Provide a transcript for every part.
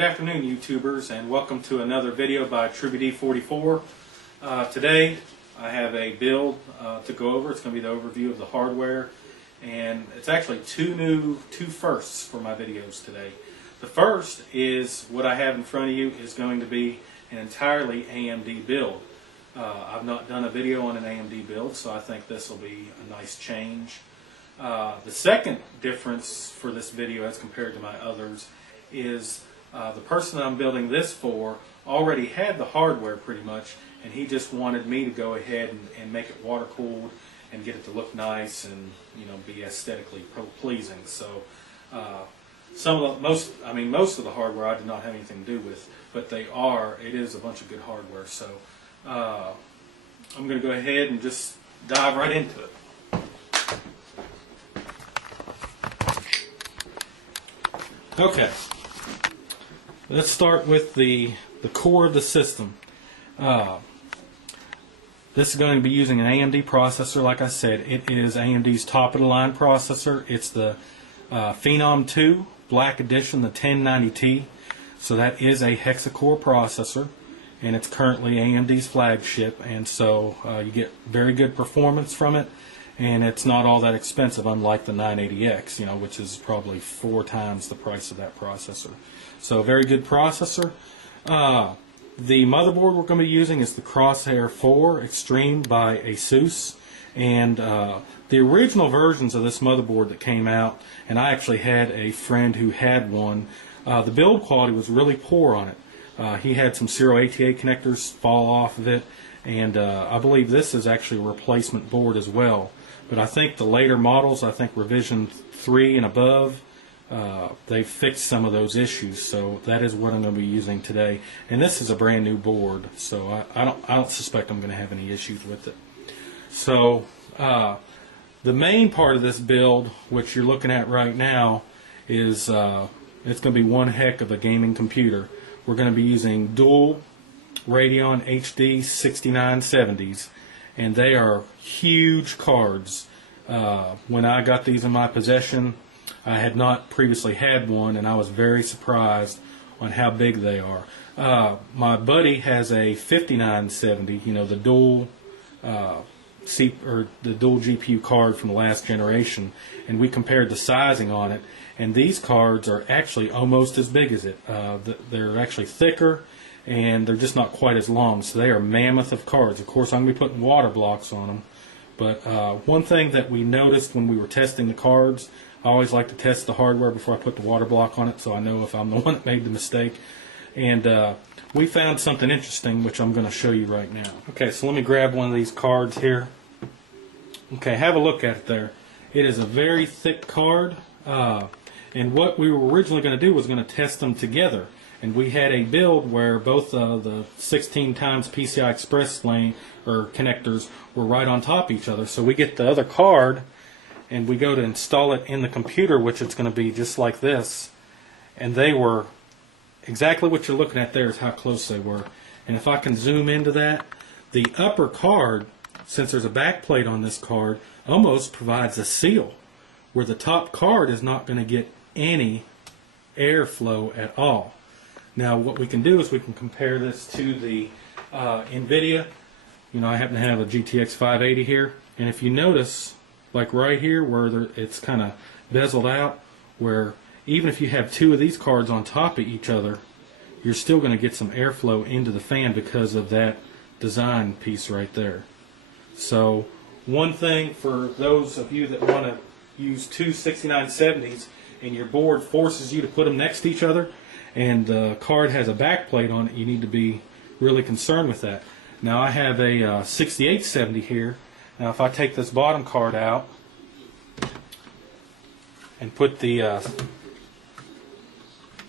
Good afternoon, YouTubers, and welcome to another video by TrubyD44. Today I have a build to go over. It's going to be the overview of the hardware, and it's actually two firsts for my videos today. The first is what I have in front of you is going to be an entirely AMD build. I've not done a video on an AMD build, so I think this will be a nice change. The second difference for this video as compared to my others is the person that I'm building this for already had the hardware pretty much, and he just wanted me to go ahead and make it water cooled and get it to look nice and be aesthetically pleasing. So most of the hardware I did not have anything to do with, but it is a bunch of good hardware. So I'm going to go ahead and just dive right into it. Okay, let's start with the core of the system. This is going to be using an AMD processor. Like I said, it is AMD's top-of-the-line processor. It's the Phenom 2 Black Edition, the 1090T. So that is a hexa-core processor, and it's currently AMD's flagship. And so you get very good performance from it, and it's not all that expensive, unlike the 980X, which is probably 4 times the price of that processor. So very good processor. The motherboard we're going to be using is the Crosshair 4 Extreme by ASUS, and the original versions of this motherboard that came out, and I actually had a friend who had one, the build quality was really poor on it. He had some serial ATA connectors fall off of it, and I believe this is actually a replacement board as well. But I think the later models, I think revision 3 and above, they've fixed some of those issues. So that is what I'm going to be using today. And this is a brand new board, so I don't suspect I'm going to have any issues with it. So the main part of this build, which you're looking at right now, is it's going to be one heck of a gaming computer. We're going to be using dual Radeon HD6970s. And they are huge cards. When I got these in my possession, I had not previously had one, and I was very surprised on how big they are. My buddy has a 5970, the dual the dual GPU card from the last generation, and we compared the sizing on it, and these cards are actually almost as big as it. They're actually thicker, and they're just not quite as long, so they are mammoth of cards. Of course, I'm going to be putting water blocks on them, but one thing that we noticed when we were testing the cards, I always like to test the hardware before I put the water block on it, so I know if I'm the one that made the mistake. And we found something interesting, which I'm going to show you right now. Okay, so let me grab one of these cards here. Okay, have a look at it there. It is a very thick card, and what we were originally going to do was going to test them together. And we had a build where both the 16 times PCI Express lane or connectors were right on top of each other. So we get the other card and we go to install it in the computer, which it's going to be just like this. And they were exactly what you're looking at there is how close they were. And if I can zoom into that, the upper card, since there's a back plate on this card, almost provides a seal, where the top card is not going to get any airflow at all. Now what we can do is we can compare this to the NVIDIA. I happen to have a GTX 580 here, and if you notice, like right here where it's kind of bezeled out, where even if you have 2 of these cards on top of each other, you're still going to get some airflow into the fan because of that design piece right there. So one thing for those of you that want to use 2 6970s and your board forces you to put them next to each other, and the card has a back plate on it, you need to be really concerned with that. Now I have a 6870 here. Now if I take this bottom card out and put the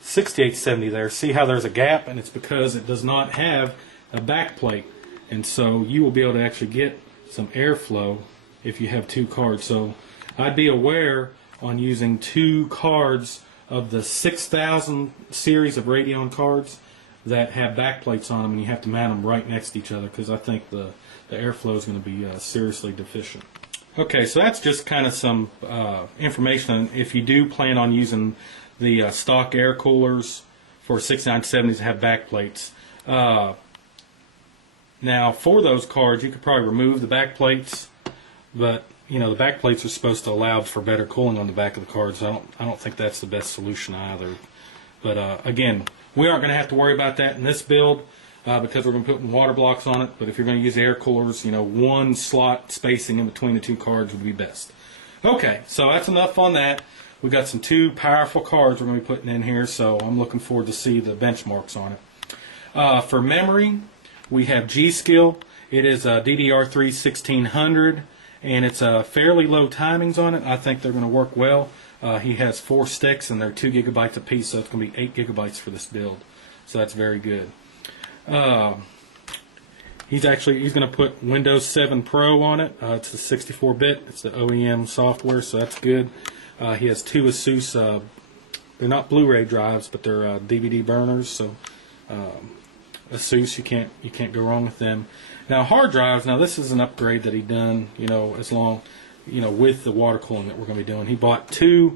6870 there, see how there's a gap, and it's because it does not have a back plate. And so you will be able to actually get some airflow if you have 2 cards. So I'd be aware on using 2 cards of the 6000 series of Radeon cards that have backplates on them, and you have to mount them right next to each other, because I think the airflow is going to be seriously deficient. Okay, so that's just kind of some information if you do plan on using the stock air coolers for 6970s to have back plates. Now, for those cards, you could probably remove the back plates, but you know the back plates are supposed to allow for better cooling on the back of the cards. So I don't think that's the best solution either. But again, we aren't going to have to worry about that in this build because we're going to put water blocks on it. But if you're going to use air coolers, you know, one slot spacing in between the two cards would be best. Okay, so that's enough on that. We've got some two powerful cards we're going to be putting in here, so I'm looking forward to see the benchmarks on it. For memory, we have G-Skill. It is a DDR3 1600, and it's fairly low timings on it. I think they're going to work well. He has 4 sticks, and they're 2 gigabytes apiece, so it's going to be 8 gigabytes for this build. So that's very good. He's going to put Windows 7 Pro on it. It's the 64-bit. It's the OEM software, so that's good. He has 2 ASUS. They're not Blu-ray drives, but they're DVD burners. So ASUS, you can't go wrong with them. Now hard drives. Now this is an upgrade that he done. You know, as long, you know, with the water cooling that we're going to be doing. He bought 2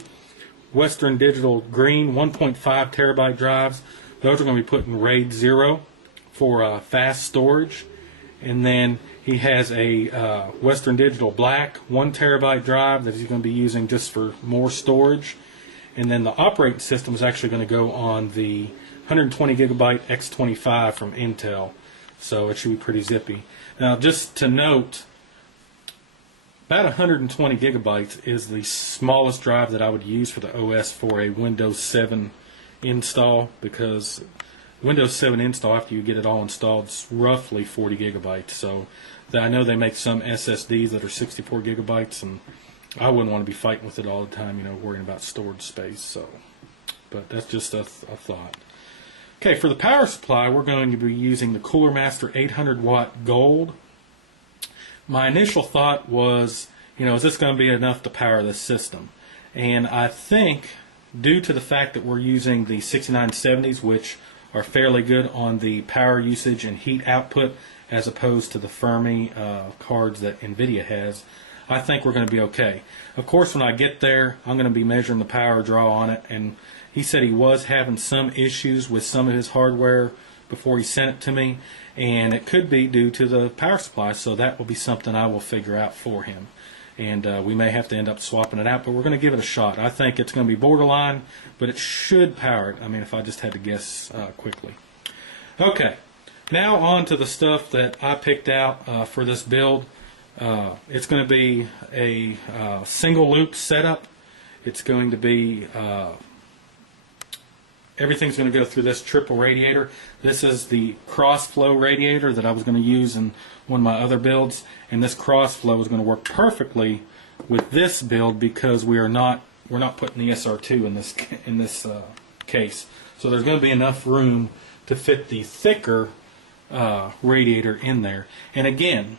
Western Digital Green 1.5 terabyte drives. Those are going to be put in RAID 0 for fast storage. And then he has a Western Digital Black 1 terabyte drive that he's going to be using just for more storage. And then the operating system is actually going to go on the 120 gigabyte X25 from Intel. So it should be pretty zippy. Now just to note, about 120 gigabytes is the smallest drive that I would use for the OS for a Windows 7 install, because Windows 7 install, after you get it all installed, is roughly 40 gigabytes. So I know they make some SSDs that are 64 gigabytes, and I wouldn't want to be fighting with it all the time, you know, worrying about storage space. So, but that's just a thought. Okay, for the power supply, we're going to be using the Cooler Master 800 watt Gold. My initial thought was, you know, is this going to be enough to power this system? And I think, due to the fact that we're using the 6970s, which are fairly good on the power usage and heat output, as opposed to the Fermi cards that NVIDIA has, I think we're going to be okay. Of course, when I get there, I'm going to be measuring the power draw on it, and he said he was having some issues with some of his hardware before he sent it to me, and it could be due to the power supply, so that will be something I will figure out for him. And we may have to end up swapping it out, but we're going to give it a shot. I think it's going to be borderline, but it should power it. I mean, if I just had to guess quickly. Okay, now on to the stuff that I picked out for this build. It's going to be a single loop setup. It's going to be everything's going to go through this triple radiator. This is the cross flow radiator that I was going to use in one of my other builds, and this cross flow is going to work perfectly with this build because we're not putting the SR2 in this case. So there's going to be enough room to fit the thicker radiator in there. And again,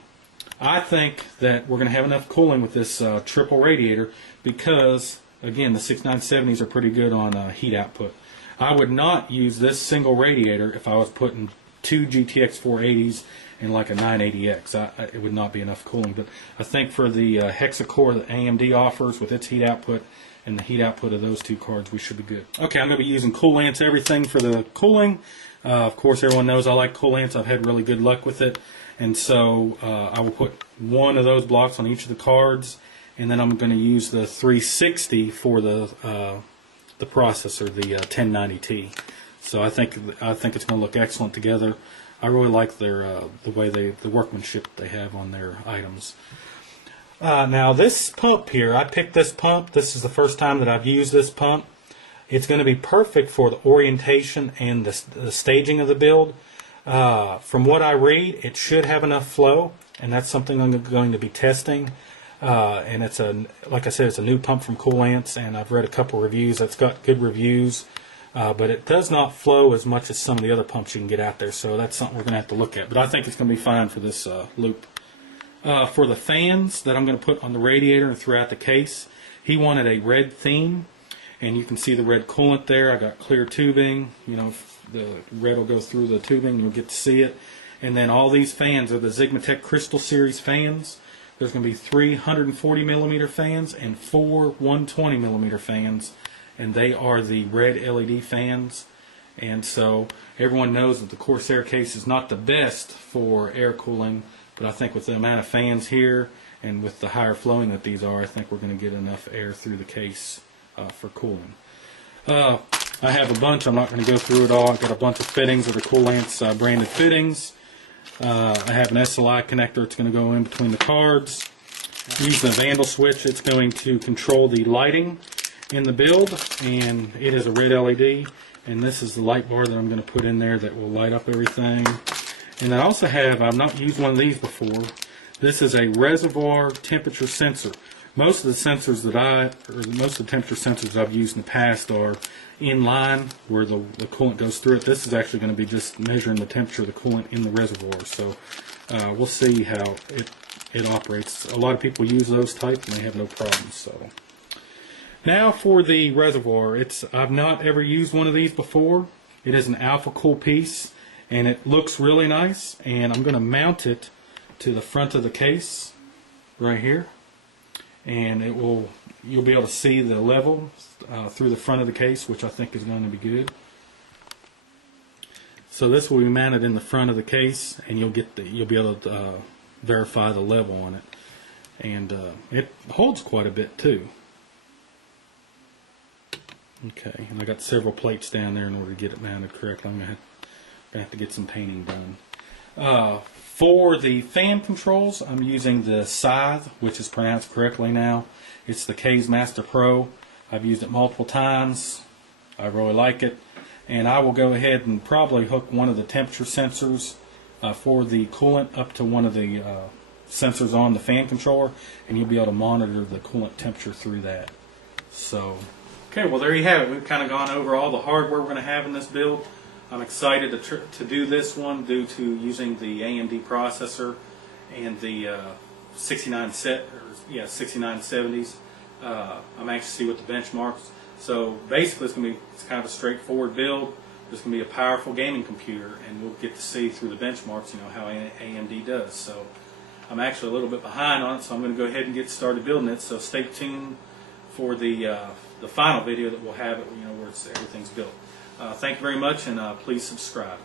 I think that we're going to have enough cooling with this triple radiator because, again, the 6970s are pretty good on heat output. I would not use this single radiator if I was putting 2 GTX 480s and like a 980X. It would not be enough cooling. But I think for the hexacore that AMD offers with its heat output and the heat output of those 2 cards, we should be good. Okay, I'm going to be using Coolant's everything for the cooling. Of course, everyone knows I like Coolant's. I've had really good luck with it. And so I will put one of those blocks on each of the cards, and then I'm going to use the 360 for the processor, the 1090T. So I think it's going to look excellent together. I really like their the workmanship they have on their items. Now this pump here, I picked this pump. This is the first time that I've used this pump. It's going to be perfect for the orientation and the staging of the build. From what I read, it should have enough flow, and that's something I'm going to be testing. And it's like I said, it's a new pump from Coolant's, and I've read a couple reviews. It's got good reviews, but it does not flow as much as some of the other pumps you can get out there. So that's something we're going to have to look at. But I think it's going to be fine for this loop. For the fans that I'm going to put on the radiator and throughout the case, he wanted a red theme, and you can see the red coolant there. I got clear tubing. You know, the red will go through the tubing. You'll get to see it. And then all these fans are the Zigmatech Crystal Series fans. There's going to be 3 140 millimeter fans and 4 120 millimeter fans, and they are the red LED fans. And so everyone knows that the Corsair case is not the best for air cooling, but I think with the amount of fans here and with the higher flowing that these are, I think we're going to get enough air through the case for cooling. I have a bunch. I'm not going to go through it all. I've got a bunch of fittings that are Coolants branded fittings. I have an SLI connector. It's going to go in between the cards. Using a Vandal switch, it's going to control the lighting in the build, and it is a red LED. And this is the light bar that I'm going to put in there that will light up everything. And I also have, I've not used one of these before, this is a reservoir temperature sensor. Most of the sensors that most of the temperature sensors I've used in the past are in line where the coolant goes through it. This is actually going to be just measuring the temperature of the coolant in the reservoir. So we'll see how it operates. A lot of people use those type and they have no problems. So now for the reservoir. I've not ever used one of these before. It is an alpha cool piece and it looks really nice, and I'm going to mount it to the front of the case right here, and you'll be able to see the level through the front of the case, which I think is going to be good. So this will be mounted in the front of the case, and you'll be able to verify the level on it, and it holds quite a bit too. Okay, and I got several plates down there in order to get it mounted correctly. I'm going to have to get some painting done. For the fan controls, I'm using the Scythe, which is pronounced correctly now. It's the K's Master Pro. I've used it multiple times. I really like it. And I will go ahead and probably hook one of the temperature sensors for the coolant up to one of the sensors on the fan controller, and you'll be able to monitor the coolant temperature through that. So, okay, well there you have it. We've kind of gone over all the hardware we're going to have in this build. I'm excited to do this one due to using the AMD processor and the 6970s. I'm anxious to see what the benchmarks. So basically, it's kind of a straightforward build. It's going to be a powerful gaming computer, and we'll get to see through the benchmarks, how AMD does. So I'm actually a little bit behind on it, so I'm going to go ahead and get started building it. So stay tuned for the final video that we'll have it, where everything's built. Thank you very much, and please subscribe.